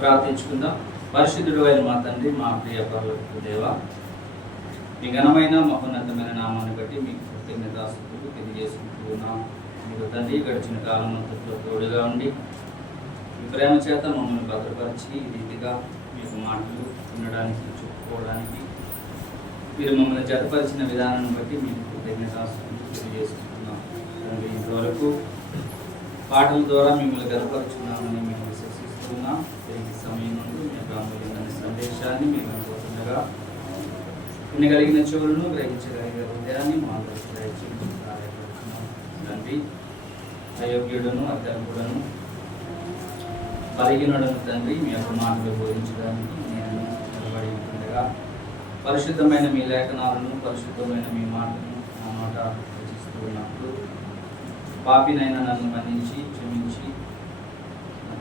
ప్రార్థించుకుందాం. పరిశుద్ధుడు అయిన మా తండ్రి, మా ప్రియ పరలోకపు దేవా, మీ ఘనమైన మహోన్నతమైన నామాన్ని బట్టి మీకు కృతజ్ఞతాస్తుతులు తెలియజేసుకుంటున్నాం. మీరు తండ్రి గడిచిన కాలం అంతట్లో తోడుగా ఉండి మీ ప్రేమ చేత మమ్మల్ని భద్రపరిచి ఈ రీతిగా మీకు మాటలు వినడానికి చెప్పుకోవడానికి మీరు మమ్మల్ని జతపరిచిన విధానాన్ని బట్టి మీకు కృతజ్ఞతాస్తుతులు తెలియజేసుకుంటున్నాం. తండ్రి, ఇంతవరకు పాటల ద్వారా మిమ్మల్ని గర్వపరుచున్నామని మేము విశ్వసిస్తున్నాం. తిరిగి సమయం నుండి మీ యొక్క అమూల్యమైన సందేశాన్ని మేము అనుకుంటుండగా వినగలిగిన చెవులను గ్రహించగలిగే హృదయాన్ని మా అందరికీ దయచేస్తున్నాం. తండ్రి, అయోగ్యుడను అత్యల్పుడను బలహీనుడను తండ్రి, మీ యొక్క మాటలు బోధించడానికి నేను నిలబడి ఉంటుండగా పరిశుద్ధమైన మీ లేఖనాలను, పరిశుద్ధమైన మీ మాటలను నా నోట రచిస్తూ ఉన్నప్పుడు పాపినైనా నన్ను మన్నించి క్షమించి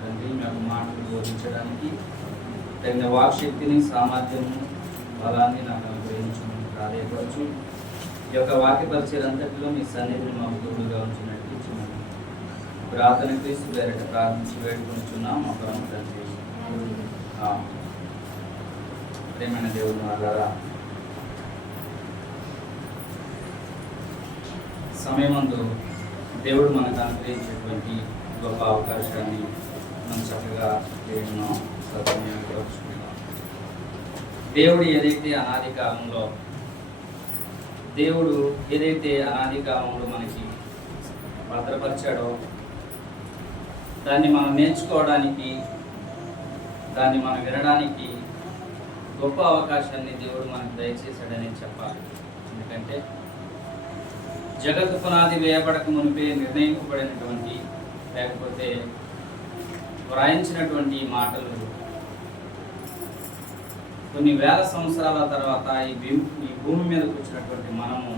తండ్రి మీ యొక్క మాటలు బోధించడానికి తగిన వాక్శక్తిని, సామర్థ్యము, బలాన్ని నాకు అనుగ్రహించమని ప్రాధాయపరచు. ఈ యొక్క వాక్య పరిచయంతటిలో మీ సన్నిధిని మాకు తోడుగా ఉంచినట్టు ఇచ్చినాము. ప్రార్థన క్రీస్తు పేరిట ప్రార్థించి వేడుకొనిచున్నాం మా పరమ తండ్రి. ప్రేమైన దేవుని వాళ్ళారా, సమయమందు దేవుడు మనకు అనుగ్రహించేటువంటి గొప్ప అవకాశాన్ని మనం చక్కగా దేవుని సద్వినియోగపరుచుకుంటాం. దేవుడు ఏదైతే అనాది కాలంలో మనకి భద్రపరిచాడో దాన్ని మనం నేర్చుకోవడానికి, దాన్ని మనం వినడానికి గొప్ప అవకాశాన్ని దేవుడు మనకు దయచేశాడని చెప్పాలి. ఎందుకంటే జగత్తు పునాది వేయబడక మునిపే నిర్ణయింపబడినటువంటి, లేకపోతే వ్రాయించినటువంటి మాటలు కొన్ని వేల సంవత్సరాల తర్వాత ఈ భూమి మీదకి వచ్చినటువంటి మనము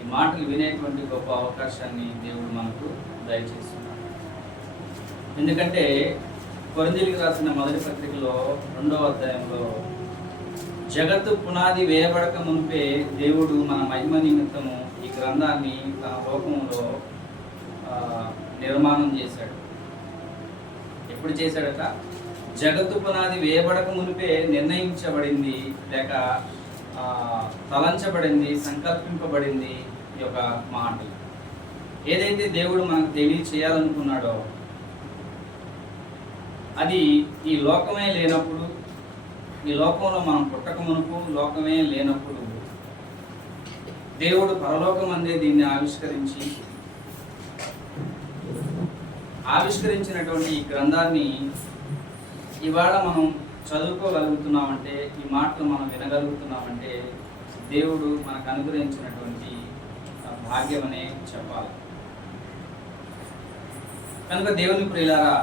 ఈ మాటలు వినేటువంటి గొప్ప అవకాశాన్ని దేవుడు మనకు దయచేస్తున్నాడు. ఎందుకంటే కొరింథీయులకు రాసిన మొదటి పత్రికలో 2వ అధ్యాయంలో జగత్తు పునాది వేయబడక మునిపే దేవుడు మన మహిమ నిమిత్తము ఈ గ్రంథాన్ని తన లోకంలో నిర్మాణం చేశాడు. ఎప్పుడు చేశాడట? జగత్తు పునాది వేయబడక మునిపే నిర్ణయించబడింది, లేక తలంచబడింది, సంకల్పింపబడింది ఈ యొక్క మాటలు. ఏదైతే దేవుడు మనకు తెలియచేయాలనుకున్నాడో అది ఈ లోకమే లేనప్పుడు, ఈ లోకంలో మనం పుట్టక మునుపు లోకమే లేనప్పుడు దేవుడు పరలోకం అందే దీన్ని ఆవిష్కరించినటువంటి ఈ గ్రంథాన్ని ఇవాళ మనం చదువుకోగలుగుతున్నామంటే, ఈ మాటలు మనం వినగలుగుతున్నామంటే దేవుడు మనకు అనుగ్రహించినటువంటి భాగ్యం అనే చెప్పాలి. కనుక దేవుని ప్రియులారా,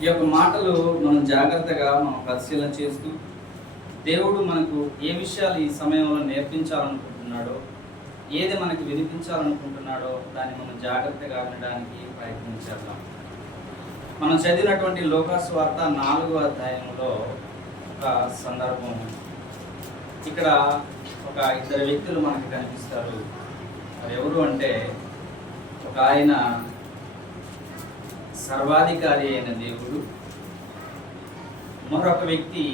ఈ యొక్క మాటలు మనం జాగ్రత్తగా మనం పరిశీలన చేస్తూ దేవుడు మనకు ఏ విషయాలు ఈ సమయంలో నేర్పించాలనుకుంటున్నాడో, ఏది మనకు వినిపించాలనుకుంటున్నాడో దాన్ని మనం జాగ్రత్తగా వినడానికి ప్రయత్నించేద్దాం. మనం చదివినటువంటి లూకాసు వార్త 4వ అధ్యాయంలో ఒక సందర్భం, ఇక్కడ ఒక ఇద్దరు వ్యక్తులు మనకు కనిపిస్తారు. మరి ఎవరు అంటే, ఒక ఆయన సర్వాధికారి అయిన దేవుడు, మరొక వ్యక్తి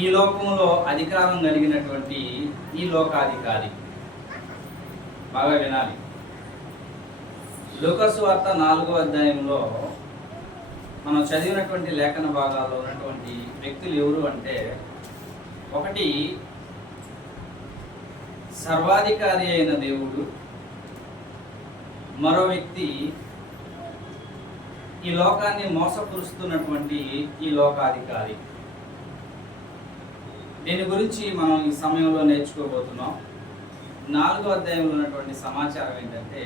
ఈ లోకంలో అధికారం కలిగినటువంటి ఈ లోకాధికారి. బాగా వినాలి. లూకాసు వార్త 4వ అధ్యాయంలో మనం చదివినటువంటి లేఖన భాగాల్లో ఉన్నటువంటి వ్యక్తులు ఎవరు అంటే, ఒకటి సర్వాధికారి అయిన దేవుడు, మరో వ్యక్తి ఈ లోకాన్ని మోసపరుస్తున్నటువంటి ఈ లోకాధికారి. దీని గురించి మనం ఈ సమయంలో నేర్చుకోబోతున్నాం. 4వ అధ్యాయంలో ఉన్నటువంటి సమాచారం ఏంటంటే,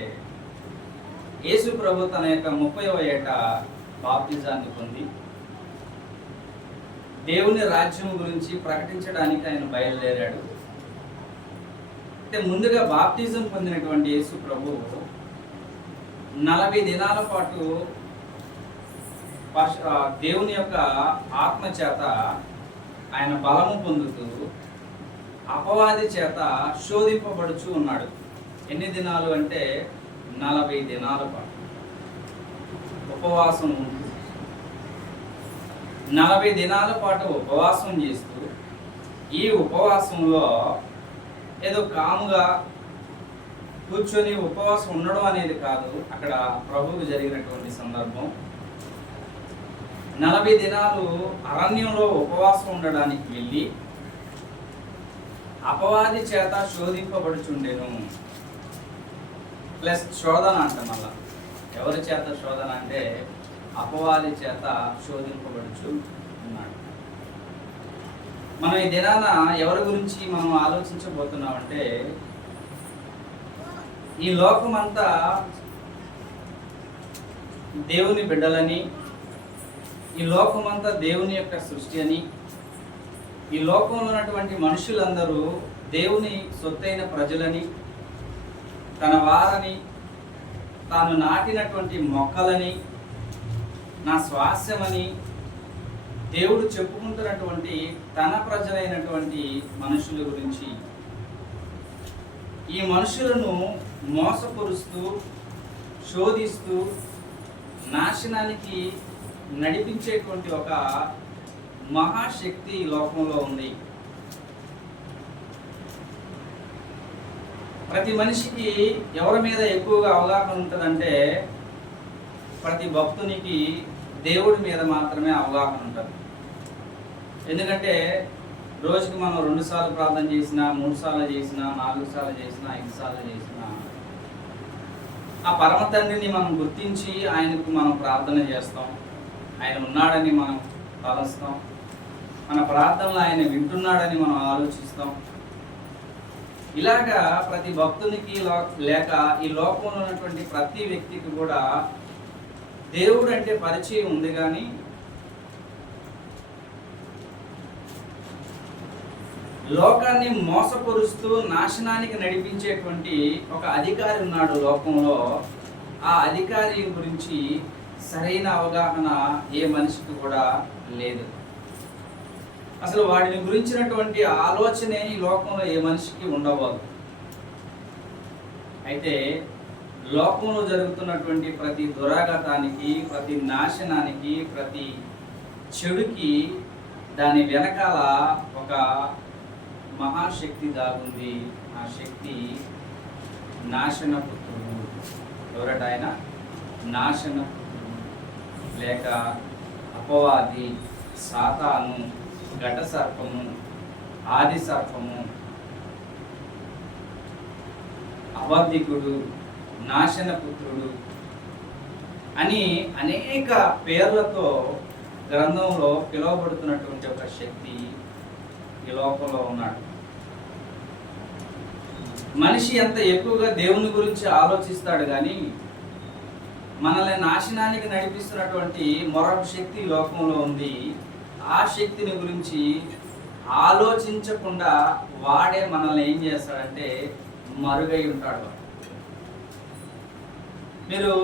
యేసు ప్రభు తన యొక్క 30వ ఏట బాప్తిజాన్ని పొంది దేవుని రాజ్యం గురించి ప్రకటించడానికి ఆయన బయలుదేరాడు. అంటే ముందుగా బాప్తిజం పొందినటువంటి యేసు ప్రభు 40 దినాల పాటు దేవుని యొక్క ఆత్మ చేత ఆయన బలము పొందుతూ అపవాది చేత శోధింపబడుచు ఉన్నాడు. ఎన్ని దినాలు అంటే 40 దినాల పాటు. ఉపవాసం ఉంటూ 40 దినాల పాటు ఉపవాసం చేస్తూ ఈ ఉపవాసంలో ఏదో కాముగా కూర్చొని ఉపవాసం ఉండడం అనేది కాదు అక్కడ ప్రభువుకు జరిగినటువంటి సందర్భం. 40 దినాలు అరణ్యంలో ఉపవాసం ఉండడానికి వెళ్ళి అపవాది చేత శోధింపబడుచుండెను. ప్లస్ శోధన అంట. మళ్ళా ఎవరి చేత శోధన అంటే అపవాది చేత శోధింపబడుచు ఉన్నాడు. మనం ఈ దినాన ఎవరి గురించి మనం ఆలోచించబోతున్నామంటే ఈ లోకమంతా దేవుని బిడ్డలని, ఈ లోకమంతా దేవుని యొక్క సృష్టి అని, ఈ లోకంలో ఉన్నటువంటి మనుషులందరూ దేవుని సొత్తైన ప్రజలని, తన వారని, తాను నాటినటువంటి మొక్కలని, నా స్వాస్యమని దేవుడు చెప్పుకుంటున్నటువంటి తన ప్రజలైనటువంటి మనుషుల గురించి, ఈ మనుషులను మోసపరుస్తూ శోధిస్తూ నాశనానికి నడిపించేటువంటి ఒక మహాశక్తి ఈ లోకంలో ఉంది. ప్రతి మనిషికి ఎవరి మీద ఎక్కువగా అవగాహన ఉంటుందంటే ప్రతి భక్తునికి దేవుడి మీద మాత్రమే అవగాహన ఉంటుంది. ఎందుకంటే రోజుకి మనం 2 సార్లు ప్రార్థన చేసినా, 3 సార్లు చేసినా, 4 సార్లు చేసినా, 5 సార్లు చేసినా ఆ పరమ తండ్రిని మనం గుర్తించి ఆయనకు మనం ప్రార్థన చేస్తాం. ఆయన ఉన్నాడని మనం తలస్తాం. మన ప్రార్థనలు ఆయన వింటున్నాడని మనం ఆలోచిస్తాం. ఇలాగా ప్రతి భక్తునికి లేక ఈ లోకంలో ఉన్నటువంటి ప్రతి వ్యక్తికి కూడా దేవుడు అంటే పరిచయం ఉంది. కానీ లోకాన్ని మోసపరుస్తూ నాశనానికి నడిపించేటువంటి ఒక అధికారి ఉన్నాడు లోకంలో. ఆ అధికారి గురించి సరైన అవగాహన ఏ మనిషికి కూడా లేదు. అసలు వాడిని గురించినటువంటి ఆలోచనే ఈ లోకంలో ఏ మనిషికి ఉండబోదు. అయితే లోకంలో జరుగుతున్నటువంటి ప్రతి దురాఘాతానికి, ప్రతి నాశనానికి, ప్రతి చెడుకి దాని వెనకాల ఒక మహాశక్తి దాగుంది. ఆ శక్తి నాశనపుత్రుడు. ఎవరట ఆయన? నాశనపుత్రుడు లేక అపవాది, సాతాను, ఘట సర్పము, ఆది సర్పము, అబద్ధికుడు, నాశనపుత్రుడు అని అనేక పేర్లతో గ్రంథంలో పిలువబడుతున్నటువంటి ఒక శక్తి ఈ లోకంలో ఉన్నాడు. మనిషి ఎంత ఎక్కువగా దేవుని గురించి ఆలోచిస్తాడు కానీ మనల్ని నాశనానికి నడిపిస్తున్నటువంటి మరొక శక్తి లోకంలో ఉంది. ఆ శక్తిని గురించి ఆలోచించకుండా వాడే మనల్ని ఏం చేస్తాడంటే మరుగై ఉంటాడు. మీరు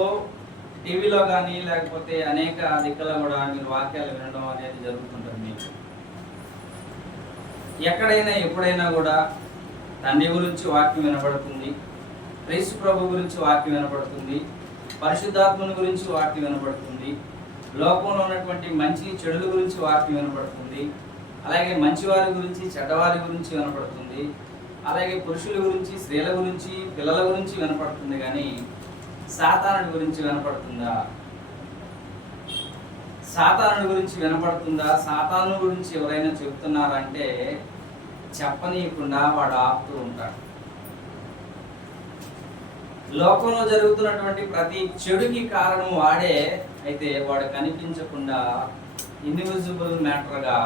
టీవీలో కానీ లేకపోతే అనేక దిక్కులో కూడా మీరు వాక్యాలు వినడం అనేది జరుగుతుంటుంది. మీకు ఎక్కడైనా ఎప్పుడైనా కూడా తండ్రి గురించి వాక్యం వినపడుతుంది, క్రీస్తు ప్రభు గురించి వాక్యం వినపడుతుంది, పరిశుద్ధాత్మని గురించి వాక్యం వినపడుతుంది, లోకంలో ఉన్నటువంటి మంచి చెడుల గురించి వాక్యం వినపడుతుంది, అలాగే మంచివారి గురించి చెడ్డవారి గురించి వినపడుతుంది, అలాగే పురుషుల గురించి, స్త్రీల గురించి, పిల్లల గురించి వినపడుతుంది. కానీ సాతానుడి గురించి వినపడుతుందా? సాతానుడి గురించి వినపడుతుందా? సాతాను గురించి ఎవరైనా చెప్తున్నారంటే చెప్పనీయకుండా వాడు ఆపుతూ ఉంటాడు. లోకంలో జరుగుతున్నటువంటి ప్రతి చెడుకి కారణం వాడే. అయితే వాడు కనిపించకుండా ఇన్విజిబుల్ మ్యాటర్గా,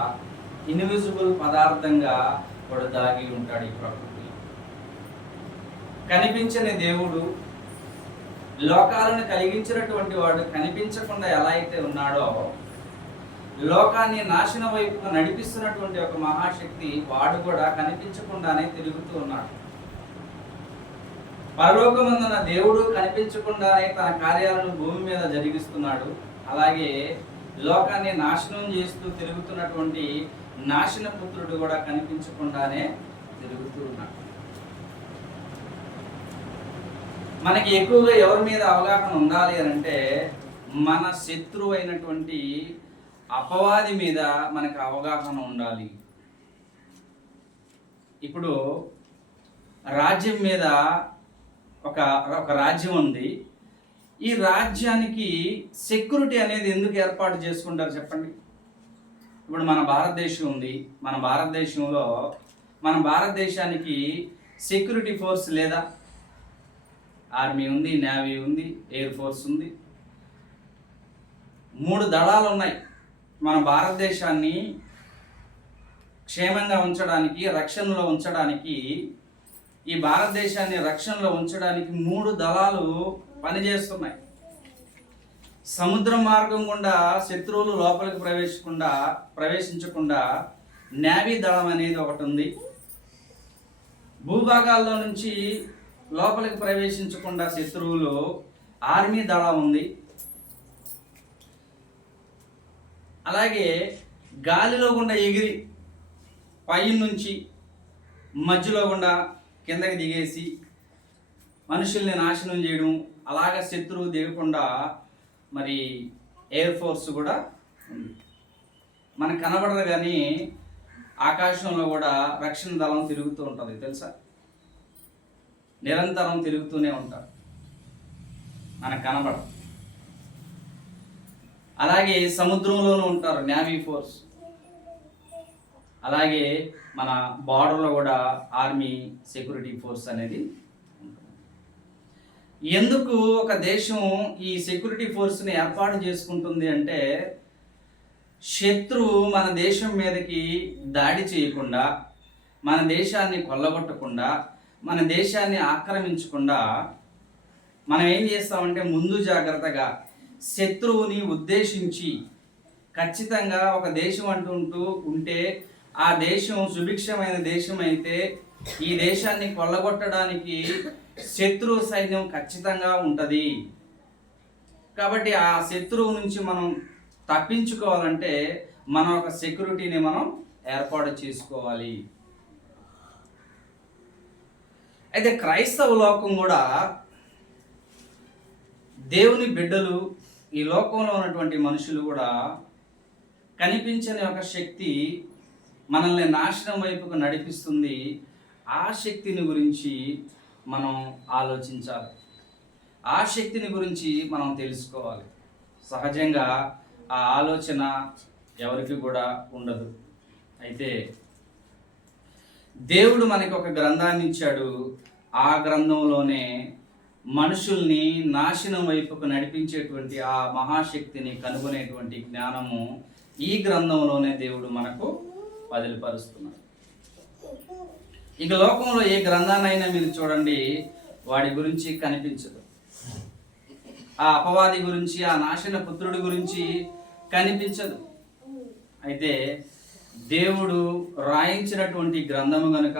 ఇన్విజిబుల్ పదార్థంగా వాడు దాగి ఉంటాడు ఈ ప్రకృతిలో. కనిపించని దేవుడు లోకాలను కలిగించినటువంటి వాడు కనిపించకుండా ఎలా అయితే ఉన్నాడో, లోకాన్ని నాశనం వైపుగా నడిపిస్తున్నటువంటి ఒక మహాశక్తి వాడు కూడా కనిపించకుండానే తిరుగుతూ ఉన్నాడు. పరలోకమందున దేవుడు కనిపించకుండానే తన కార్యాలను భూమి మీద జరిగిస్తున్నాడు. అలాగే లోకాన్ని నాశనం చేస్తూ తిరుగుతున్నటువంటి నాశన పుత్రుడు కూడా కనిపించకుండానే తిరుగుతూ ఉన్నాడు. మనకి ఎక్కువగా ఎవరి మీద అవగాహన ఉండాలి అని అంటే మన శత్రువు అయినటువంటి అపవాది మీద మనకు అవగాహన ఉండాలి. ఇప్పుడు రాజ్యం మీద ఒక రాజ్యం ఉంది. ఈ రాజ్యానికి సెక్యూరిటీ అనేది ఎందుకు ఏర్పాటు చేసుకుంటారు చెప్పండి? ఇప్పుడు మన భారతదేశం ఉంది. మన భారతదేశానికి సెక్యూరిటీ ఫోర్స్ లేదా? ఆర్మీ ఉంది, నేవీ ఉంది, ఎయిర్ ఫోర్స్ ఉంది. 3 దళాలు ఉన్నాయి. మన భారతదేశాన్ని క్షేమంగా ఉంచడానికి, రక్షణలో ఉంచడానికి, ఈ భారతదేశాన్ని రక్షణలో ఉంచడానికి 3 దళాలు పనిచేస్తున్నాయి. సముద్ర మార్గం గుండా శత్రువులు లోపలికి ప్రవేశించకుండా నేవీ దళం అనేది ఒకటి ఉంది. భూభాగాల్లో నుంచి లోపలికి ప్రవేశించకుండా శత్రువులు ఆర్మీ దళం ఉంది. అలాగే గాలిలో గుండా ఎగిరి పై నుంచి మధ్యలో గుండా కిందకి దిగేసి మనుషుల్ని నాశనం చేయడం, అలాగ శత్రువు దిగకుండా మరి ఎయిర్ ఫోర్స్ కూడా ఉంది. మనకు కనబడదు కానీ ఆకాశంలో కూడా రక్షణ దళం తిరుగుతూ ఉంటుంది, తెలుసా? నిరంతరం తిరుగుతూనే ఉంటారు, మనకు కనబడదు. అలాగే సముద్రంలోనూ ఉంటారు నేవీ ఫోర్స్. అలాగే మన బార్డర్లో కూడా ఆర్మీ సెక్యూరిటీ ఫోర్స్ అనేది ఉంటుంది. ఎందుకు ఒక దేశం ఈ సెక్యూరిటీ ఫోర్స్ని ఏర్పాటు చేసుకుంటుంది అంటే, శత్రువు మన దేశం మీదకి దాడి చేయకుండా, మన దేశాన్ని కొల్లగొట్టకుండా, మన దేశాన్ని ఆక్రమించకుండా మనం ఏం చేస్తామంటే ముందు జాగ్రత్తగా శత్రువుని ఉద్దేశించి, ఖచ్చితంగా ఒక దేశం అంటూ ఉంటే ఆ దేశం సుభిక్షమైన దేశం అయితే ఈ దేశాన్ని కొల్లగొట్టడానికి శత్రువు సైన్యం ఖచ్చితంగా ఉంటుంది. కాబట్టి ఆ శత్రువు నుంచి మనం తప్పించుకోవాలంటే మన ఒక సెక్యూరిటీని మనం ఏర్పాటు చేసుకోవాలి. అయితే క్రైస్తవ లోకం కూడా, దేవుని బిడ్డలు, ఈ లోకంలో ఉన్నటువంటి మనుషులు కూడా కనిపించని ఒక శక్తి మనల్ని నాశనం వైపుకు నడిపిస్తుంది. ఆ శక్తిని గురించి మనం ఆలోచించాలి, ఆ శక్తిని గురించి మనం తెలుసుకోవాలి. సహజంగా ఆ ఆలోచన ఎవరికి కూడా ఉండదు. అయితే దేవుడు మనకి ఒక గ్రంథాన్ని ఇచ్చాడు. ఆ గ్రంథంలోనే మనుషుల్ని నాశనం వైపుకు నడిపించేటువంటి ఆ మహాశక్తిని కనుగొనేటువంటి జ్ఞానము ఈ గ్రంథంలోనే దేవుడు మనకు వదిలిపరుస్తున్నాడు. ఇక లోకంలో ఏ గ్రంథాన్నైనా మీరు చూడండి, వాడి గురించి కనిపించదు. ఆ అపవాది గురించి, ఆ నాశన పుత్రుడి గురించి కనిపించదు. అయితే దేవుడు రాయించినటువంటి గ్రంథము గనుక,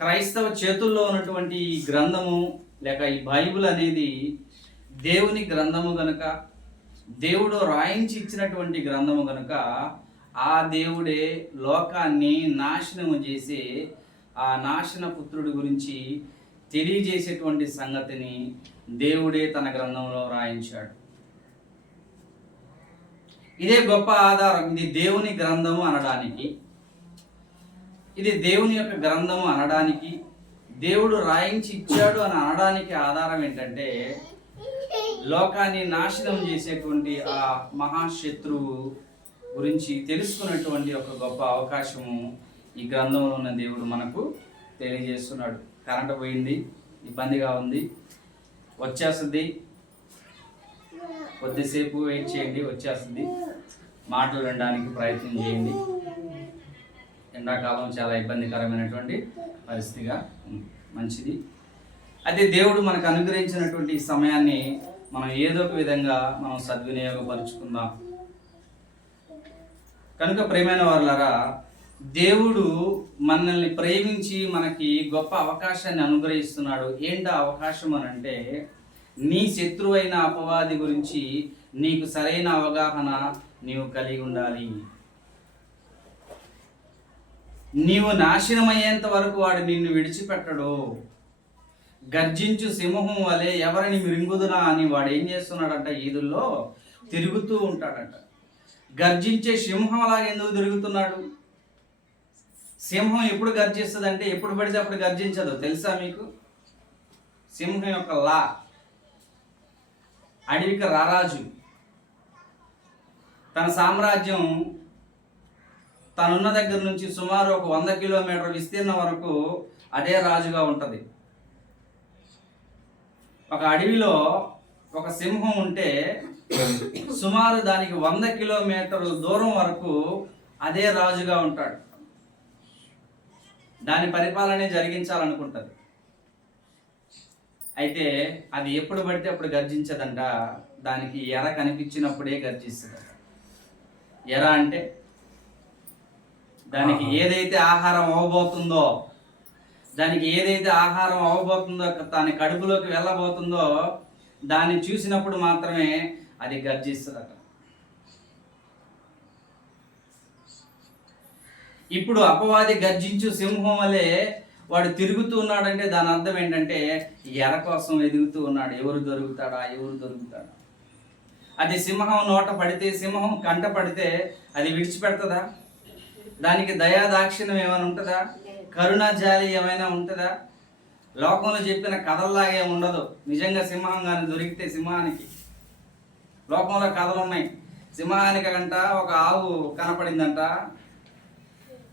క్రైస్తవ చేతుల్లో ఉన్నటువంటి ఈ గ్రంథము లేక ఈ బైబిల్ అనేది దేవుని గ్రంథము గనుక, దేవుడు రాయించి ఇచ్చినటువంటి గ్రంథము గనుక, ఆ దేవుడే లోకాన్ని నాశనము చేసే ఆ నాశన పుత్రుడి గురించి తెలియజేసేటువంటి సంగతిని దేవుడే తన గ్రంథంలో రాయించాడు. ఇదే గొప్ప ఆధారం. ఇది దేవుని గ్రంథము అనడానికి, ఇది దేవుని యొక్క గ్రంథము అనడానికి, దేవుడు రాయించి ఇచ్చాడు అని అనడానికి ఆధారం ఏంటంటే, లోకాన్ని నాశనం చేసేటువంటి ఆ మహాశత్రువు గురించి తెలుసుకున్నటువంటి ఒక గొప్ప అవకాశము ఈ గ్రంథంలో ఉన్న దేవుడు మనకు తెలియజేస్తున్నాడు. కరెంట్ పోయింది, ఇబ్బందిగా ఉంది, వచ్చేస్తుంది, కొద్దిసేపు వెయిట్ చేయండి, వచ్చేస్తుంది. మాటలు వినడానికి ప్రయత్నం చేయండి. ఎండాకాలం చాలా ఇబ్బందికరమైనటువంటి పరిస్థితిగా ఉంది. మంచిది. అయితే దేవుడు మనకు అనుగ్రహించినటువంటి ఈ సమయాన్ని మనం ఏదో ఒక విధంగా మనం సద్వినియోగపరుచుకుందాం. కనుక ప్రియమైన వారులారా, దేవుడు మనల్ని ప్రేమించి మనకి గొప్ప అవకాశాన్ని అనుగ్రహిస్తున్నాడు. ఏంటా అవకాశం అని అంటే, నీ శత్రువైన అపవాది గురించి నీకు సరైన అవగాహన నీవు కలిగి ఉండాలి. నీవు నాశనమయ్యేంత వరకు వాడు నిన్ను విడిచిపెట్టడు. గర్జించు సింహం వలె ఎవరిని మృంగుదునా అని వాడు ఏం చేస్తున్నాడంట, ఈదుల్లో తిరుగుతూ ఉంటాడంట. గర్జించే సింహం అలాగే ఎందుకు తిరుగుతున్నాడు? సింహం ఎప్పుడు గర్జిస్తుంది అంటే ఎప్పుడు పడితే అప్పుడు గర్జించదు, తెలుసా మీకు? సింహం యొక్క లా, అడవికి రారాజు, తన సామ్రాజ్యం తనున్న దగ్గర నుంచి సుమారు ఒక 100 కిలోమీటర్ల విస్తీర్ణం వరకు అదే రాజుగా ఉంటుంది. ఒక అడవిలో ఒక సింహం ఉంటే సుమారు దానికి 100 కిలోమీటర్ల దూరం వరకు అదే రాజుగా ఉంటాడు. దాని పరిపాలనే జరిగించాలనుకుంటుంది. అయితే అది ఎప్పుడు పడితే అప్పుడు గర్జించదంట. దానికి ఎర కనిపించినప్పుడే గర్జిస్తుందట. ఎర అంటే దానికి ఏదైతే ఆహారం అవ్వబోతుందో, దాని కడుపులోకి వెళ్ళబోతుందో దాన్ని చూసినప్పుడు మాత్రమే అది గర్జిస్తుందట. ఇప్పుడు అపవాది గర్జించు సింహం వలె వాడు తిరుగుతూ ఉన్నాడంటే దాని అర్థం ఏంటంటే ఎర కోసం ఎదుగుతూ ఉన్నాడు. ఎవరు దొరుకుతాడా. అది సింహం నోట పడితే, సింహం కంట పడితే అది విడిచిపెడుతుందా? దానికి దయా దాక్షిణ్యం ఏమైనా ఉంటుందా? కరుణా జాలి ఏమైనా ఉంటుందా? లోకంలో చెప్పిన కథల్లాగే ఉండదు. నిజంగా సింహం కానీ దొరికితే, సింహానికి లోకంలో కథలు ఉన్నాయి. సింహానికి కంట ఒక ఆవు కనపడిందంట.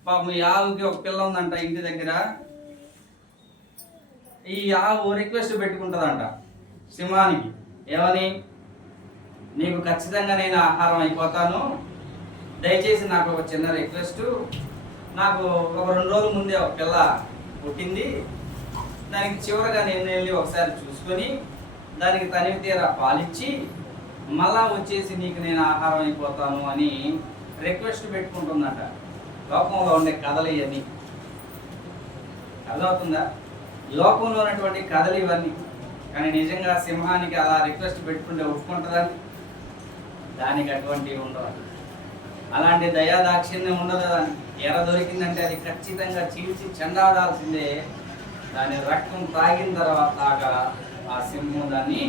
పాపం ఈ ఆవుకి ఒక పిల్ల ఉందంట ఇంటి దగ్గర. ఈ ఆవు రిక్వెస్ట్ పెట్టుకుంటుందంట సింహానికి, ఏమని? నీకు ఖచ్చితంగా నేను ఆహారం అయిపోతాను, దయచేసి నాకు ఒక చిన్న రిక్వెస్ట్. నాకు ఒక 2 రోజుల ముందే ఒక పిల్ల పుట్టింది, దానికి చివరగా నేను వెళ్ళి ఒకసారి చూసుకొని దానికి తనివి తీరా పాలిచ్చి మళ్ళా వచ్చేసి నీకు నేను ఆహారం అయిపోతాను అని రిక్వెస్ట్ పెట్టుకుంటుందట. లోకంలో ఉండే కథలు ఇవన్నీ అర్థమవుతుందా? లోకంలో ఉన్నటువంటి కథలు ఇవన్నీ. కానీ నిజంగా సింహానికి అలా రిక్వెస్ట్ పెట్టుకుంటే ఒప్పుకుంటుందని? దానికి అటువంటివి ఉండవు. అలాంటి దయాదాక్షిణ్యం ఉండదు. దానికి ఎర దొరికిందంటే అది ఖచ్చితంగా చీల్చి చెండాడాల్సిందే. దాని రక్తం తాగిన తర్వాత ఆ సింహం దాన్ని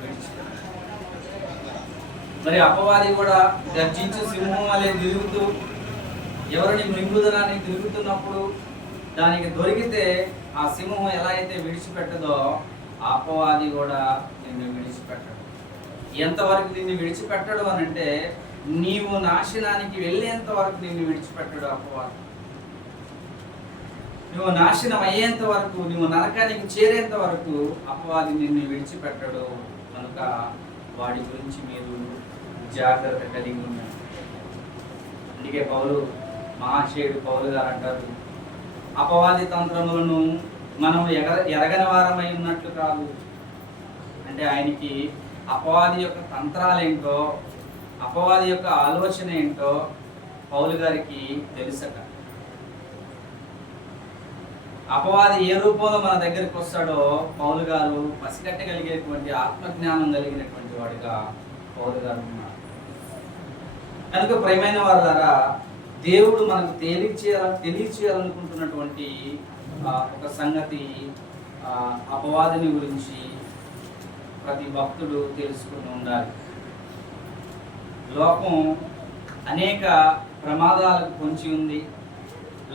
విడిచిపెట్టింది. మరి అపవాది కూడా గర్జించు సింహం వలె తిరుగుతూ ఎవరిని మృంగుదనాన్ని తిరుగుతున్నప్పుడు దానికి దొరికితే ఆ సింహం ఎలా అయితే విడిచిపెట్టదో అపవాది కూడా నిన్ను విడిచిపెట్టడు. ఎంతవరకు నిన్ను విడిచిపెట్టడు అని అంటే నీవు నాశనానికి వెళ్ళేంత వరకు నిన్ను విడిచిపెట్టడు అపవాది. నువ్వు నాశనం అయ్యేంత వరకు, నువ్వు నరకానికి చేరేంత వరకు అపవాది నిన్ను విడిచిపెట్టడు. కనుక వాడి గురించి మీరు జాగ్రత్త కలిగి ఉన్నారు. అందుకే మహాశయుడు పౌలు గారు అంటారు, అపవాది తంత్రములను మనం ఎరగని వారమై ఉన్నట్లు కాదు. అంటే ఆయనకి అపవాది యొక్క తంత్రాలేంటో, అపవాది యొక్క ఆలోచన ఏంటో పౌలు గారికి తెలుసట. అపవాది ఏ రూపంలో మన దగ్గరికి వస్తాడో పౌలు గారు పసిగట్టగలిగేటువంటి ఆత్మజ్ఞానం కలిగినటువంటి వాడిగా పౌలు గారు ఉన్నారు. కనుక ప్రియమైన వారులారా, దేవుడు మనకు తెలియచేయాలనుకుంటున్నటువంటి ఒక సంగతి, అపవాదిని గురించి ప్రతి భక్తుడు తెలుసుకుని ఉండాలి. లోకం అనేక ప్రమాదాలకు పొంచి ఉంది.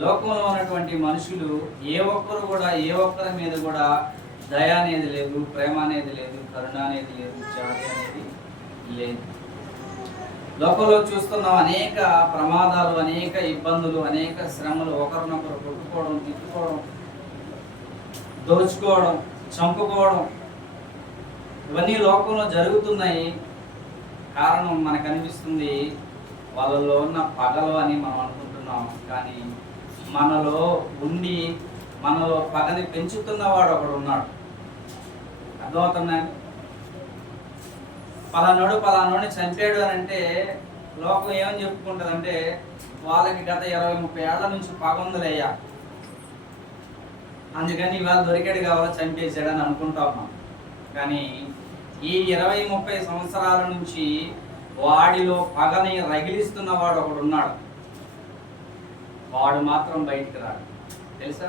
లోకంలో ఉన్నటువంటి మనుషులు ఏ ఒక్కరి మీద కూడా దయ అనేది లేదు, ప్రేమ అనేది లేదు, కరుణ అనేది లేదు, జాలి అనేది లేదు. లోకంలో చూస్తున్నాం అనేక ప్రమాదాలు, అనేక ఇబ్బందులు, అనేక శ్రమలు, ఒకరినొకరు కొట్టుకోవడం, తిట్టుకోవడం, దోచుకోవడం, చంపుకోవడం, ఇవన్నీ లోకంలో జరుగుతున్నాయి. కారణం మనకు అనిపిస్తుంది వాళ్ళలో ఉన్న పగలు అని మనం అనుకుంటున్నాం. కానీ మనలో ఉండి మనలో పగని పెంచుతున్నవాడు ఒకడు ఉన్నాడు. అర్థమవుతుందండి? పలానోడిని చంపాడు అని అంటే లోకం ఏమని చెప్పుకుంటుందంటే వాళ్ళకి గత 20-30 ఏళ్ల నుంచి పగ ఉందిలేయ్యా, అందుకని ఇవాళ దొరికాడు కావాలో చంపేశాడని అనుకుంటాం మనం. కానీ ఈ 20-30 సంవత్సరాల నుంచి వాడిలో పగని రగిలిస్తున్నవాడు ఒకడు ఉన్నాడు. వాడు మాత్రం బయటికి రాడు, తెలుసా?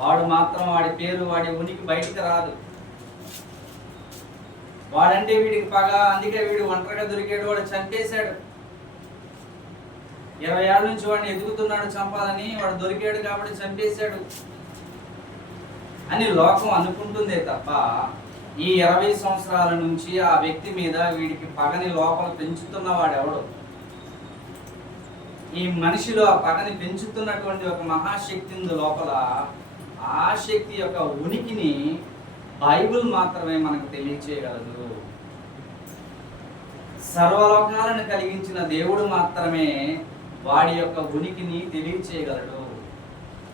వాడు మాత్రం వాడి పేరు వాడి ఉనికి బయటికి రాదు. వాడంటే వీడికి పగ, అందుకే వీడు ఒంటరిగా దొరికాడు, వాడు చంపేశాడు. 20 ఏళ్ళ నుంచి వాడిని ఎదుగుతున్నాడు చంపాలని, వాడు దొరికాడు కాబట్టి చంపేశాడు అని లోకం అనుకుంటుందే తప్ప ఈ 20 సంవత్సరాల నుంచి ఆ వ్యక్తి మీద వీడికి పగని లోపల పెంచుతున్న వాడెవడు? ఈ మనిషిలో ఆ పగని పెంచుతున్నటువంటి ఒక మహాశక్తి ఉంది లోపల. ఆ శక్తి యొక్క ఉనికిని బైబిల్ మాత్రమే మనకు తెలియచేయగలదు. సర్వలోకాలను కలిగించిన దేవుడు మాత్రమే వాడి యొక్క ఉనికిని తెలియచేయగలడు.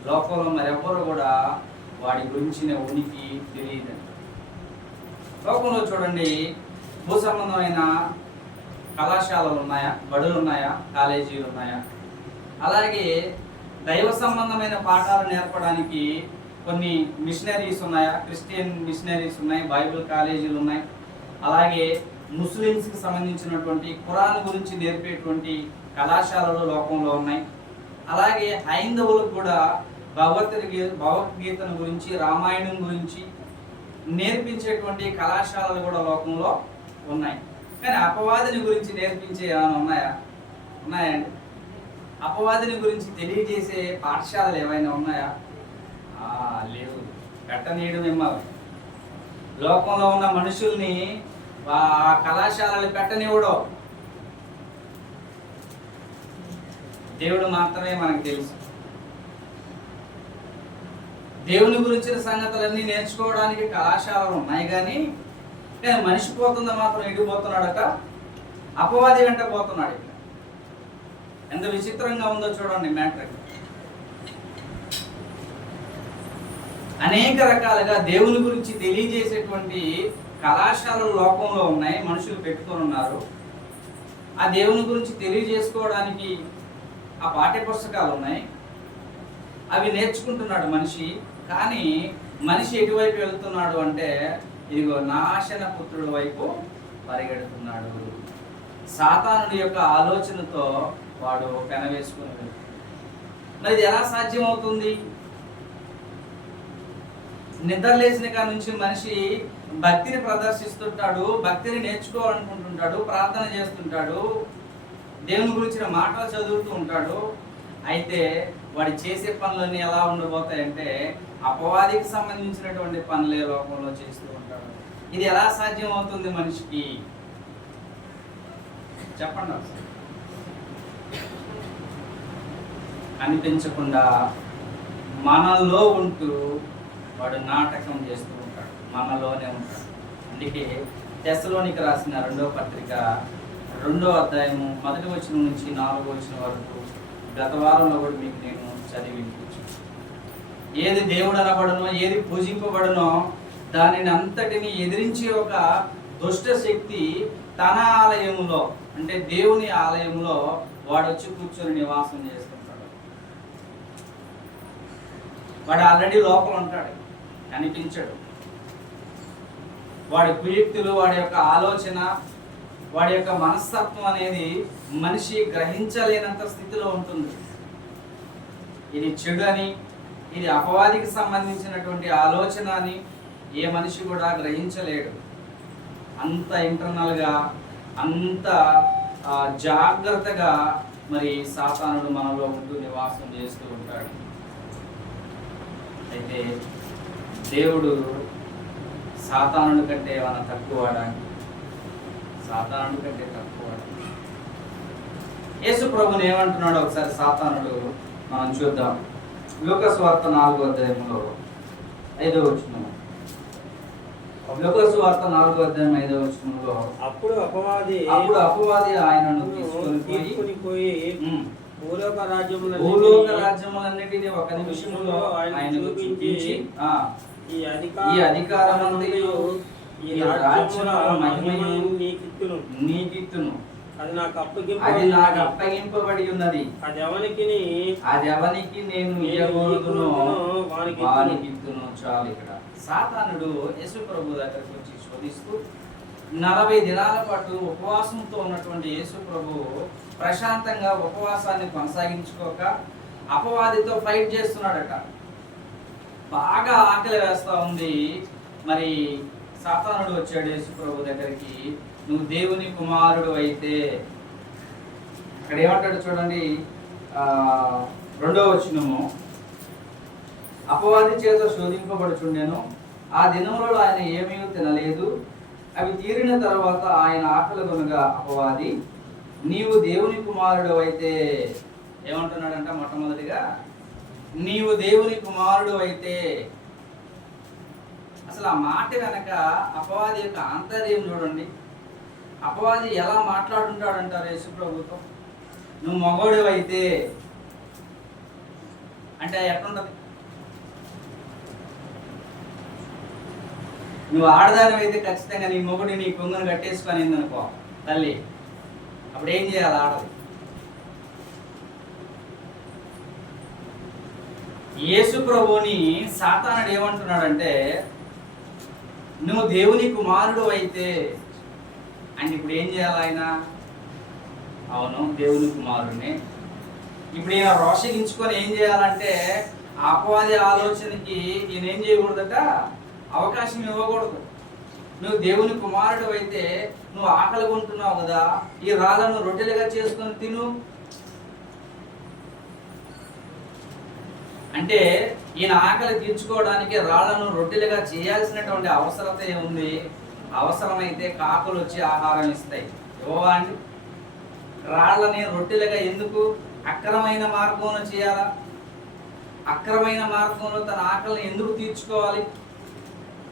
లోకంలో మరెవ్వరు కూడా వాడి గురించిన ఉనికి తెలియదండి. లోకంలో చూడండి, భూ సంబంధమైన కళాశాలలు ఉన్నాయా, బడులు ఉన్నాయా, కాలేజీలు ఉన్నాయా? అలాగే దైవ సంబంధమైన పాఠాలు నేర్పడానికి కొన్ని మిషనరీస్ ఉన్నాయా? క్రిస్టియన్ మిషనరీస్ ఉన్నాయి, బైబిల్ కాలేజీలు ఉన్నాయి. అలాగే ముస్లిమ్స్కి సంబంధించినటువంటి ఖురాన్ గురించి నేర్పేటువంటి కళాశాలలు లోకంలో ఉన్నాయి. అలాగే హైందవులకు కూడా భగవద్గీతను గురించి, రామాయణం గురించి నేర్పించేటువంటి కళాశాలలు కూడా లోకంలో ఉన్నాయి. కానీ అపవాదిని గురించి నేర్పించే ఏమైనా ఉన్నాయా? ఉన్నాయండి. అపవాదిని గురించి తెలియజేసే పాఠశాలలు ఏమైనా ఉన్నాయా? లేవు. పెట్టనీయడం మిమ్మల్ని, లోకంలో ఉన్న మనుషుల్ని ఆ కళాశాలలు పెట్టనివ్వడం. దేవుడు మాత్రమే మనకు తెలుసు. దేవుని గురించిన సంగతులన్నీ నేర్చుకోవడానికి కళాశాలలు ఉన్నాయి, కానీ మనిషి పోతుందో మాత్రం ఎడిపోతున్నాడట, అపవాది వెంట పోతున్నాడు. ఇక్కడ ఎంత విచిత్రంగా ఉందో చూడండి మ్యాటర్. అనేక రకాలుగా దేవుని గురించి తెలియజేసేటువంటి కళాశాలలు లోకంలో ఉన్నాయి, మనుషులు పెట్టుకొని ఉన్నారు. ఆ దేవుని గురించి తెలియజేసుకోవడానికి ఆ పాఠ్య పుస్తకాలు ఉన్నాయి, అవి నేర్చుకుంటున్నాడు మనిషి. కానీ మనిషి ఎటువైపు వెళ్తున్నాడు అంటే, ఇదిగో నాశన పుత్రుడి వైపు పరిగెడుతున్నాడు. సాతానుడి యొక్క ఆలోచనతో వాడు పెనవేసుకుని వెళ్తున్నాడు. మరి ఇది ఎలా సాధ్యమవుతుంది? నిద్ర లేచిన కాడ నుంచి మనిషి భక్తిని ప్రదర్శిస్తుంటాడు, భక్తిని నేర్చుకోవాలనుకుంటుంటాడు, ప్రార్థన చేస్తుంటాడు, దేవుని గురించిన మాటలు చదువుతూ ఉంటాడు. అయితే వాడు చేసే పనులన్నీ ఎలా ఉండబోతాయంటే అపవాదికి సంబంధించినటువంటి పనులే లోకంలో చేస్తూ ఉంటాడు. ఇది ఎలా సాధ్యం అవుతుంది మనిషికి? చెప్పండి ఒకసారి. అనిపించకుండా మనలో ఉంటూ వాడు నాటకం చేస్తూ ఉంటాడు, మనలోనే ఉంటాడు. అందుకే తెస్సలోనికి రాసిన 2వ పత్రిక 2వ అధ్యాయము 1వ వచనం నుంచి 4వ వచనం వరకు గత వారంలో కూడా మీకు నేను చదివించు. ఏది దేవుడు అనబడనో, ఏది పూజింపబడనో దానిని అంతటిని ఎదిరించే ఒక దుష్ట శక్తి తన ఆలయంలో, అంటే దేవుని ఆలయంలో వాడు వచ్చి కూర్చొని నివాసం చేసుకుంటాడు. వాడు ఆల్రెడీ లోపల ఉంటాడు, కనిపించడు. వాడి కుయుక్తులు, వాడి యొక్క ఆలోచన, వాడి యొక్క మనస్తత్వం అనేది మనిషి గ్రహించలేనంత స్థితిలో ఉంటుంది. ఇది చెడు అని, ఇది అపవాదికి సంబంధించినటువంటి ఆలోచన అని ఏ మనిషి కూడా గ్రహించలేడు. అంత ఇంటర్నల్గా, అంత జాగ్రత్తగా మరి సాతానుడు మనలో ఉంటూ నివాసం చేస్తూ ఉంటాడు. అయితే దేవుడు సాతానుడి కంటే ఏమైనా తక్కువడా? సాతానుడి కంటే తక్కువడా? యేసు ప్రభుని ఏమంటున్నాడు ఒకసారి సాతానుడు మనం చూద్దాం. లూకాసు వార్త 4వ అధ్యాయంలో 5వ వచనం. లూకాసు వార్త 4వ అధ్యాయం 5వ వచనంలో అప్పుడు అపవాది ఆయనను తీసుకొని పోయి భూలోక రాజ్యములన్నిటిని ఒక నిమిషంలో ఆయనకు చూపించి ఈ అధికారమంతయు ఈ రాజ్యముల మహిమయు నీకిత్తును, అది నాకు అప్పగింపబడి ఉన్నది, అది ఎవనికి నేను ఇయ్యబోదునో వానికి ఇత్తును. చాలు. ఇక్కడ సాతానుడు యేసు ప్రభు దగ్గరికి వచ్చి శోధిస్తూ 40 దినాల పాటు ఉపవాసంతో ఉన్నటువంటి యేసు ప్రభు ప్రశాంతంగా ఉపవాసాన్ని కొనసాగించుకోక అపవాదితో ఫైట్ చేస్తున్నాడట. బాగా ఆకలి వేస్తూ ఉంది. మరి సాతానుడు వచ్చాడు యేసు ప్రభు దగ్గరికి, నువ్వు దేవుని కుమారుడు అయితే. అక్కడ ఏమంటాడు చూడండి, 2వ వచనము, అపవాది చేత శోధింపబడుచుండెను, ఆ దినములలో ఆయన ఏమీ తినలేదు, అవి తీరిన తర్వాత ఆయన ఆకలి కొనగా అపవాది, నీవు దేవుని కుమారుడు అయితే. ఏమంటున్నాడంట? మొట్టమొదటిగా నీవు దేవుని కుమారుడు అయితే. అసలు ఆ మాట వెనక అపవాది యొక్క ఆంతర్యం చూడండి. అపవాది ఎలా మాట్లాడుంటాడంటారు యేసు ప్రభుతో? నువ్వు మగోడు అయితే అంటే ఎట్లుంటది? నువ్వు ఆడదాని అయితే ఖచ్చితంగా నీ మొగుడు నీ కొంగును కట్టేసుకొని అనుకో తల్లి, అప్పుడు ఏం చేయాలి? ఆడది. యేసు ప్రభువుని సాతానుడు ఏమంటున్నాడంటే, నువ్వు దేవుని కుమారుడు అయితే అంటే ఇప్పుడు ఏం చేయాలి ఆయన? అవును, దేవుని కుమారుడిని. ఇప్పుడు ఈయన రోషగించుకొని ఏం చేయాలంటే, అపవాది ఆలోచనకి ఈయన ఏం చేయకూడదట? అవకాశం ఇవ్వకూడదు. నువ్వు దేవుని కుమారుడు అయితే నువ్వు ఆకలి కొంటున్నావు కదా, ఈ రాళ్ళను రొట్టెలుగా చేసుకొని తిను అంటే, ఈయన ఆకలి తీర్చుకోవడానికి రాళ్లను రొట్టెలుగా చేయాల్సినటువంటి అవసరత ఏముంది? అవసరమైతే కాకులు వచ్చి ఆహారం ఇస్తాయి. ఇవ్వవా అండి? రాళ్ళని రొట్టెలుగా ఎందుకు? అక్రమైన మార్గంలో చేయాలా? అక్రమైన మార్గంలో తన ఆకలిని ఎందుకు తీర్చుకోవాలి?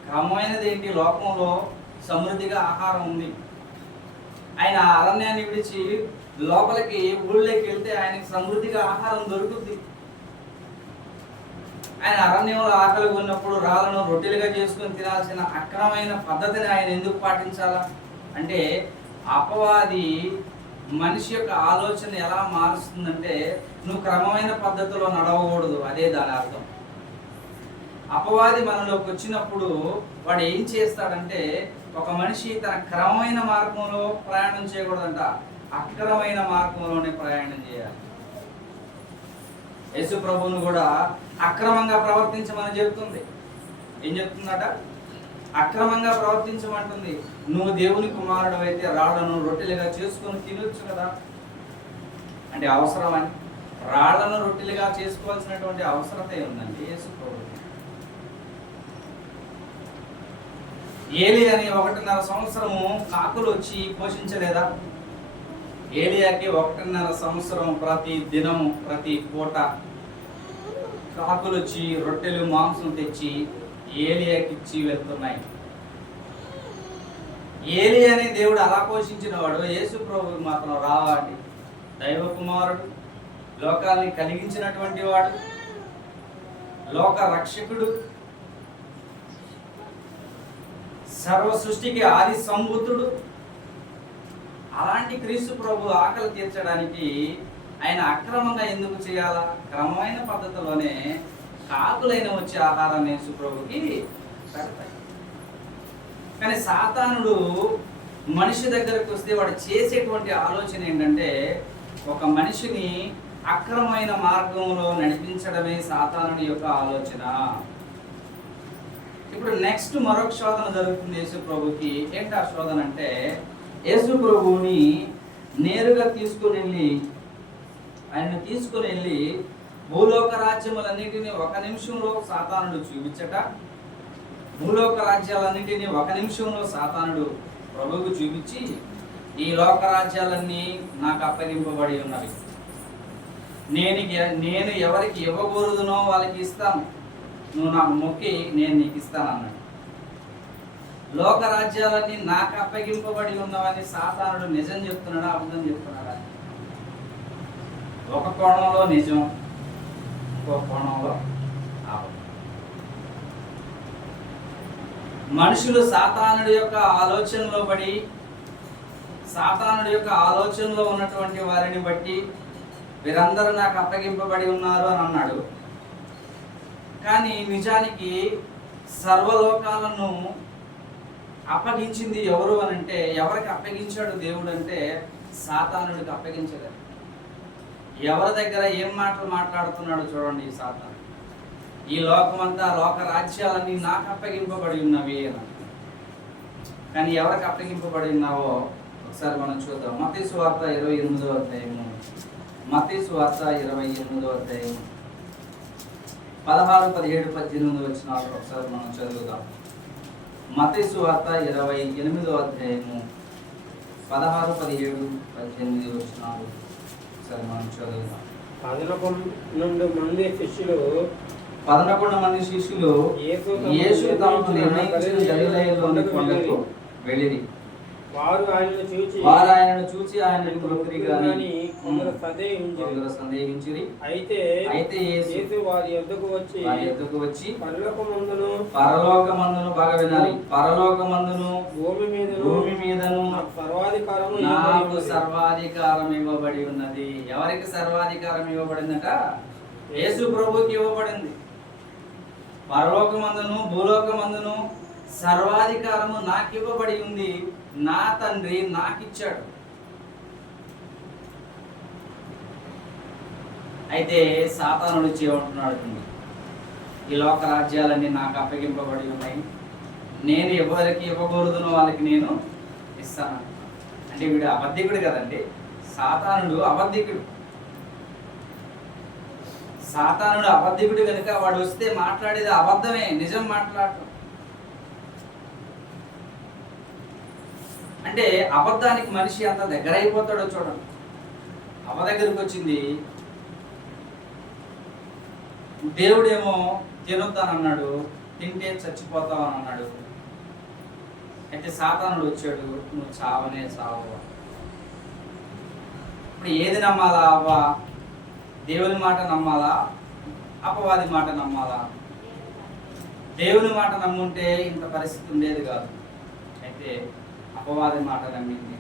క్రమమైనది ఏంటి? లోకంలో సమృద్ధిగా ఆహారం ఉంది. ఆయన అరణ్యాన్ని విడిచి లోపలికి ఊళ్ళోకి వెళ్తే ఆయనకి సమృద్ధిగా ఆహారం దొరుకుతుంది. ఆయన అరణ్యంలో ఆకలి ఉన్నప్పుడు రాళ్ళను రొట్టెలుగా చేసుకొని తినాల్సిన అక్రమైన పద్ధతిని ఆయన ఎందుకు పాటించాలా? అంటే అపవాది మనిషి యొక్క ఆలోచన ఎలా మారుస్తుందంటే, నువ్వు క్రమమైన పద్ధతిలో నడవకూడదు, అదే దాని అర్థం. అపవాది మనలోకి వచ్చినప్పుడు వాడు ఏం చేస్తాడంటే, ఒక మనిషి తన క్రమమైన మార్గంలో ప్రయాణం చేయకూడదంట, అక్రమైన మార్గంలోనే ప్రయాణం చేయాలి. యేసు ప్రభువును కూడా అక్రమంగా ప్రవర్తించమని చెప్తుంది. ఏం చెప్తుందట? అక్రమంగా ప్రవర్తించమంటుంది. నువ్వు దేవుని కుమారుడు అయితే రాళ్లను రొట్టెలుగా చేసుకొని తినొచ్చు కదా అంటే అవసరమని. రాళ్లను రొట్టెలుగా చేసుకోవాల్సినటువంటి అవసరత ఏముందండి యేసు ప్రభు? ఏలియాని 1.5 సంవత్సరము కాకులు వచ్చి పోషించలేదా? ఏలియాకి 1.5 సంవత్సరం ప్రతి దినము ప్రతి పూట కాకులు వచ్చి రొట్టెలు మాంసం తెచ్చి ఏలియాకి ఇచ్చి వెళ్తున్నాయి. ఏలియాని దేవుడు అలా పోషించిన వాడు యేసు ప్రభువుకి మాత్రం రావాలి. దైవ కుమారుడు, లోకాన్ని కలిగించినటువంటి వాడు, లోక రక్షకుడు, సర్వ సృష్టికి ఆది సంభూతుడు. అలాంటి క్రీస్తు ప్రభు ఆకలి తీర్చడానికి ఆయన అక్రమంగా ఎందుకు చేయాలా? క్రమమైన పద్ధతిలోనే కాకులైన వచ్చే ఆహారాన్ని యేసు ప్రభుకి పెడతాయి. కానీ సాతానుడు మనిషి దగ్గరకు వస్తే వాడు చేసేటువంటి ఆలోచన ఏంటంటే, ఒక మనిషిని అక్రమమైన మార్గంలో నడిపించడమే సాతానుడి యొక్క ఆలోచన. ఇప్పుడు నెక్స్ట్ మరొక శోధన జరుగుతుంది యేసు ప్రభుకి. ఏంటి ఆ శోధన అంటే, యేసు ప్రభువుని నేరుగా ఆయన్ని తీసుకుని వెళ్ళి భూలోక రాజ్యములన్నిటినీ 1 నిమిషంలో సాతానుడు చూపించట. భూలోక రాజ్యాలన్నిటినీ 1 నిమిషంలో సాతానుడు ప్రభువుకు చూపించి, ఈ లోక రాజ్యాలన్నీ నాకు అప్పగింపబడి ఉన్నవి, నేను ఎవరికి ఇవ్వకూడదునో వాళ్ళకి ఇస్తాను, నువ్వు నాకు మొక్కి నేను నీకు ఇస్తాను అన్నాడు. లోక రాజ్యాలన్నీ నాకు అప్పగింపబడి ఉన్నవని సాతానుడు నిజం చెప్తున్నాడా అబద్ధం చెప్తున్నాడా? ఒక కోణంలో నిజం, ఇంకో కోణంలో అబద్ధం. మనుషులు సాతానుడి యొక్క ఆలోచనలో పడి, సాతానుడి యొక్క ఆలోచనలో ఉన్నటువంటి వారిని బట్టి వీరందరూ నాకు అప్పగింపబడి ఉన్నారు అని అన్నాడు. కానీ నిజానికి సర్వలోకాలను అప్పగించింది ఎవరు అని అంటే, ఎవరికి అప్పగించాడు దేవుడు అంటే సాతానుడికి అప్పగించలేదు. ఎవరి దగ్గర ఏం మాటలు మాట్లాడుతున్నాడు చూడండి ఈ సాతాను. ఈ లోకమంతా లోక రాజ్యాలన్నీ నాకు అప్పగింపబడి ఉన్నవి అని. కానీ ఎవరికి అప్పగింపబడి ఉన్నావో ఒకసారి మనం చూద్దాం. మత్తయి సువార్త 28వ అధ్యాయము. మత్తయి సువార్త 28వ అధ్యాయము 16, 17, 18 వచనాలు ఒకసారి మనం చదువుదాం. మత్తయి సువార్త 28వ అధ్యాయము 16, 17, 18 వచనాలు ఒకసారి మనం చదువుదాం. 11 మంది శిష్యులు యేసు తమకు నిర్ణయించిన గలిలయలోని కొండకు వెళ్ళిరి. వారు ఆయనను చూచి ఆయనను మొక్కిరిగాని కొందరు సందేహించిరి. అయితే యేసు వారి యొద్దకు వచ్చి పరలోకమందును బాగా వినాలి, పరలోకమందును భూమి మీదను నాకు సర్వాధికారం ఇవ్వబడి ఉన్నది. ఎవరికి సర్వాధికారం ఇవ్వబడిందట? యేసు ప్రభువుకి ఇవ్వబడింది. పరలోకమందును భూలోకమందును సర్వాధికారము నాకు ఇవ్వబడి ఉంది. నా తండ్రి నాకిచ్చాడు. అయితే సాతానుడు ఏమంటున్నాడు? ఈ లోక రాజ్యాలన్నీ నాకు అప్పగింపబడి ఉన్నాయి, నేను ఎవరికి ఇవ్వకూడదునో వాళ్ళకి నేను ఇస్తాను. అంటే వీడు అబద్ధికుడు కదండి. సాతానుడు అబద్ధికుడు. సాతానుడు అబద్ధికుడు కనుక వాడు వస్తే మాట్లాడేది అబద్ధమే, నిజం మాట్లాడటం. అంటే అబద్ధానికి మనిషి అంత దగ్గర అయిపోతాడో చూడండి. అవ దగ్గరికి వచ్చింది, దేవుడేమో తినొద్దానన్నాడు, తింటే చచ్చిపోతావని అన్నాడు. అయితే సాతానుడు వచ్చాడు, నువ్వు చావనే చావు. ఇప్పుడు ఏది నమ్మాలా? అవ్వ దేవుని మాట నమ్మాలా, అపవాది మాట నమ్మాలా? దేవుని మాట నమ్ముంటే ఇంత పరిస్థితి ఉండేది కాదు. అయితే అపవాది మాట నమ్మింది.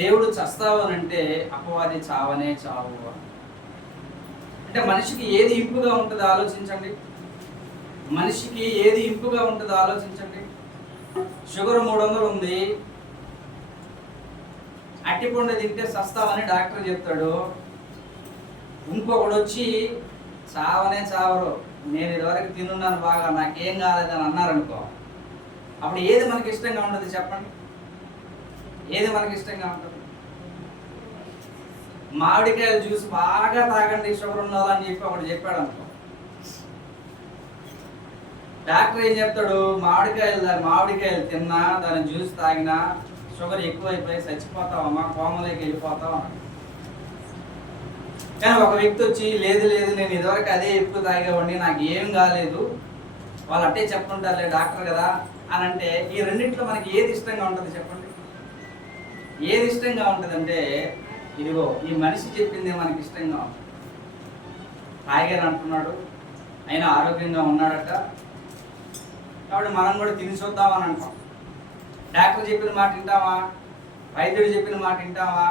దేవుడు చస్తావు అంటే అపవాది చావనే చావు. అంటే మనిషికి ఏది ఇంపుగా ఉంటుందో ఆలోచించండి. మనిషికి ఏది ఇంపుగా ఉంటుందో ఆలోచించండి. షుగర్ 300 ఉంది, అట్టిపండు తింటే చస్తావని డాక్టర్ చెప్తాడు. ఇంకొకడు వచ్చి చావనే చావరు, నేను ఇదివరకు తినున్నాను బాగా, నాకేం కాలేదని అన్నారనుకో, అప్పుడు ఏది మనకి ఇష్టంగా ఉంటుంది చెప్పండి? ఏది మనకి ఇష్టంగా ఉంటుంది? మామిడికాయలు జ్యూస్ బాగా తాగండి షుగర్ ఉండాలని చెప్పి ఒకటి చెప్పాడు అనుకో, డాక్టర్ ఏం చెప్తాడు? మామిడికాయలు తిన్నా, దాని జ్యూస్ తాగినా షుగర్ ఎక్కువైపోయి చచ్చిపోతావమ్మా, కోమలోకి వెళ్ళిపోతావు. కానీ ఒక వ్యక్తి వచ్చి లేదు నేను ఇదివరకు అదే ఎక్కువ తాగేవాడిని, నాకు ఏం కాలేదు, వాళ్ళు అట్టే చెప్తుంటారులే డాక్టర్ కదా అని అంటే, ఈ రెండింటిలో మనకి ఏది ఇష్టంగా ఉంటుంది చెప్పండి? ఏది ఇష్టంగా ఉంటుందంటే, ఇదిగో ఈ మనిషి చెప్పింది మనకి ఇష్టంగా ఉంటుంది. తాగారు అంటున్నాడు, అయినా ఆరోగ్యంగా ఉన్నాడట, కాబట్టి మనం కూడా తిని చూద్దామని అంటాం. డాక్టర్ చెప్పిన మాట వింటామా? వైద్యుడు చెప్పిన మాట వింటామా?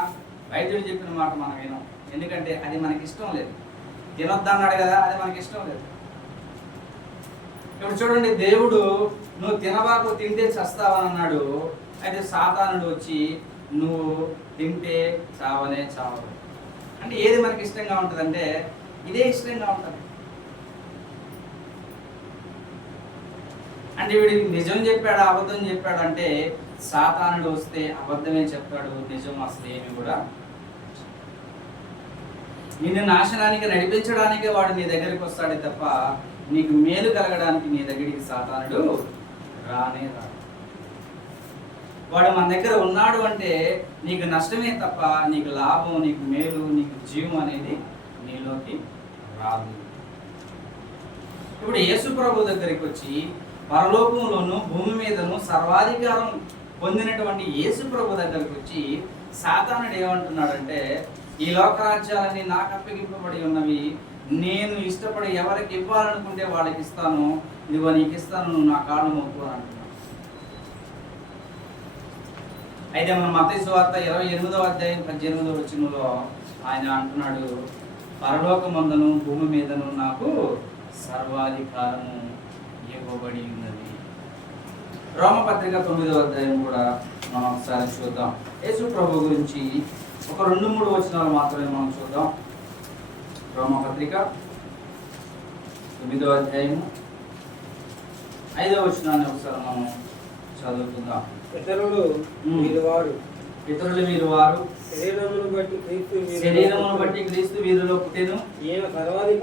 వైద్యుడు చెప్పిన మాట మనం వినాం. ఎందుకంటే అది మనకి ఇష్టం లేదు. తినొద్దన్నాడు కదా, అది మనకి ఇష్టం లేదు. ఇప్పుడు చూడండి, దేవుడు నువ్వు తినబాకు, తింటే చస్తావని అన్నాడు. అయితే సాతానుడు వచ్చి నువ్వు తింటే చావనే చావు. అంటే ఏది మనకి ఇష్టంగా ఉంటుందంటే ఇదే ఇష్టంగా ఉంటుంది. అంటే వీడి నిజం చెప్పాడా అబద్ధం చెప్పాడు అంటే, సాతానుడు వస్తే అబద్ధమే చెప్తాడు, నిజం అసలు ఏమి కూడా. నిన్ను నాశనానికి నడిపించడానికి వాడు నీ దగ్గరికి వస్తాడే తప్ప నీకు మేలు కలగడానికి నీ దగ్గరికి సాతానుడు రానే రాడు. వాడు మన దగ్గర ఉన్నాడు అంటే నీకు నష్టమే తప్ప నీకు లాభం, నీకు మేలు, నీకు జీవం అనేది నీలోకి రాదు. ఇప్పుడు యేసు ప్రభు దగ్గరికి వచ్చి పరలోకంలోను భూమి మీదను సర్వాధికారం పొందినటువంటి యేసు ప్రభు దగ్గరికి వచ్చి సాతానుడు ఏమంటున్నాడంటే, ఈ లోకరాజ్యాలన్నీ నాకు అప్పగింపబడి ఉన్నవి, నేను ఇష్టపడి ఎవరికి ఇవ్వాలనుకుంటే వాళ్ళకి ఇస్తాను, ఇదిగో నీకు ఇస్తాను, నువ్వు నా కాళ్ళు మొక్కు అని అంటున్నాడు. అయితే మనం మత్తయి సువార్త 28వ అధ్యాయం 18వ వచనంలో ఆయన అంటున్నాడు, పరలోకమందును భూమి మీదను నాకు సర్వాధికారము ఇవ్వబడి ఉన్నది. రోమపత్రిక 9వ అధ్యాయం కూడా మనం ఒకసారి చూద్దాం. యేసు ప్రభు గురించి ఒక 2-3 వచనాలు మాత్రమే మనం చూద్దాం. రోమపత్రిక 9వ అధ్యాయము 5వ వచనాన్ని ఒకసారి మనం చదువుకుందాం. ఇతరులు వీరు వారు శరీరమును బట్టి క్రీస్తు వీరిలో పుట్టెను. ఈయన